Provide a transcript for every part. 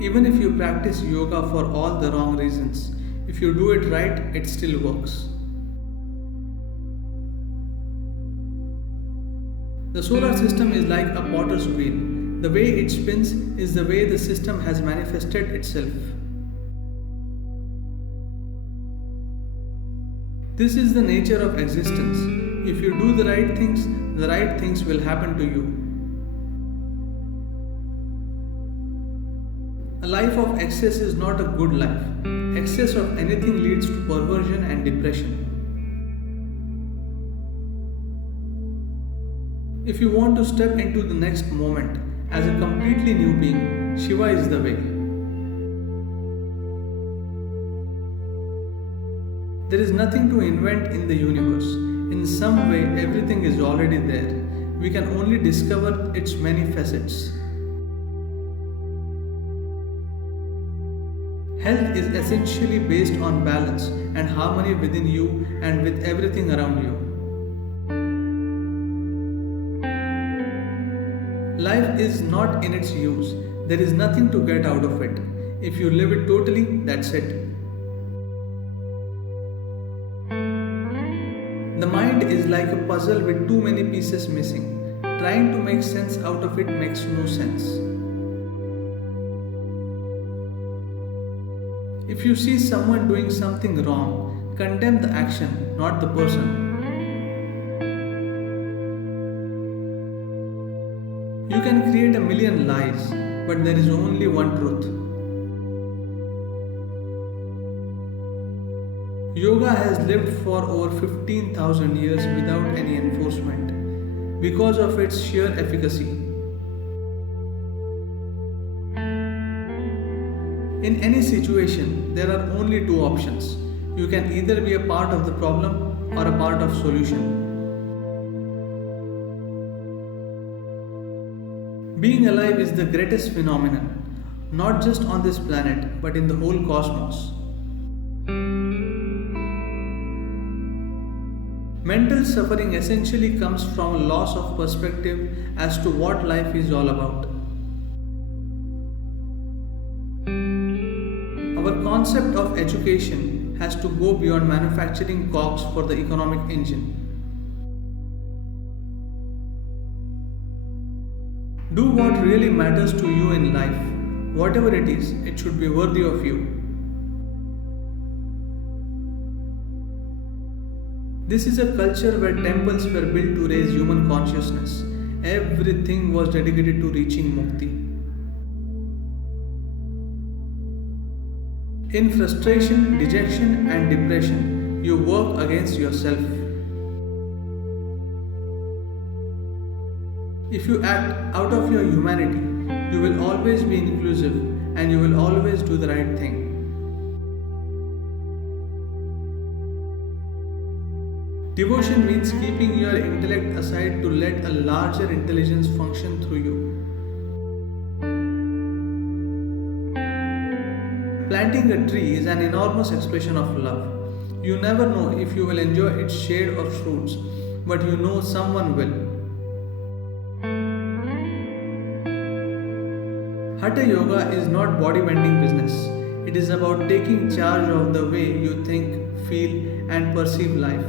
Even if you practice yoga for all the wrong reasons, if you do it right, it still works. The solar system is like a potter's wheel. The way it spins is the way the system has manifested itself. This is the nature of existence. If you do the right things will happen to you. A life of excess is not a good life. Excess of anything leads to perversion and depression. If you want to step into the next moment as a completely new being, Shiva is the way. There is nothing to invent in the universe. In some way, everything is already there. We can only discover its many facets. Health is essentially based on balance and harmony within you and with everything around you. Life is not in its use. There is nothing to get out of it. If you live it totally, that's it. The mind is like a puzzle with too many pieces missing. Trying to make sense out of it makes no sense. If you see someone doing something wrong, condemn the action, not the person. You can create a million lies, but there is only one truth. Yoga has lived for over 15,000 years without any enforcement because of its sheer efficacy. In any situation, there are only two options. You can either be a part of the problem or a part of solution. Being alive is the greatest phenomenon, not just on this planet, but in the whole cosmos. Mental suffering essentially comes from a loss of perspective as to what life is all about. Our concept of education has to go beyond manufacturing cogs for the economic engine. Do what really matters to you in life. Whatever it is, it should be worthy of you. This is a culture where temples were built to raise human consciousness. Everything was dedicated to reaching mukti. In frustration, dejection, and depression, you work against yourself. If you act out of your humanity, you will always be inclusive and you will always do the right thing. Devotion means keeping your intellect aside to let a larger intelligence function through you. Planting a tree is an enormous expression of love. You never know if you will enjoy its shade or fruits, but you know someone will. Hatha Yoga is not body bending business. It is about taking charge of the way you think, feel, and perceive life.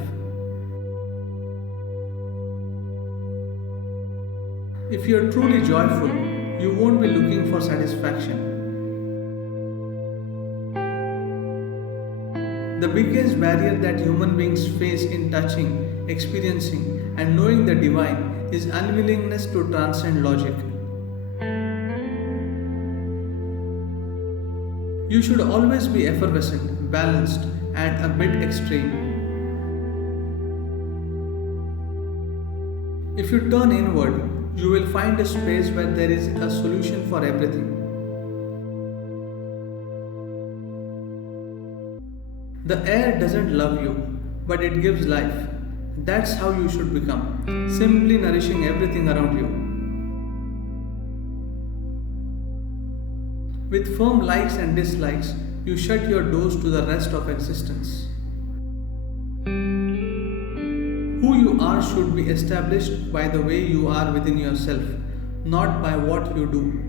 If you are truly joyful, you won't be looking for satisfaction. The biggest barrier that human beings face in touching, experiencing, and knowing the divine is unwillingness to transcend logic. You should always be effervescent, balanced, and a bit extreme. If you turn inward, you will find a space where there is a solution for everything. The air doesn't love you, but it gives life. That's how you should become, simply nourishing everything around you. With firm likes and dislikes, you shut your doors to the rest of existence. Who you are should be established by the way you are within yourself, not by what you do.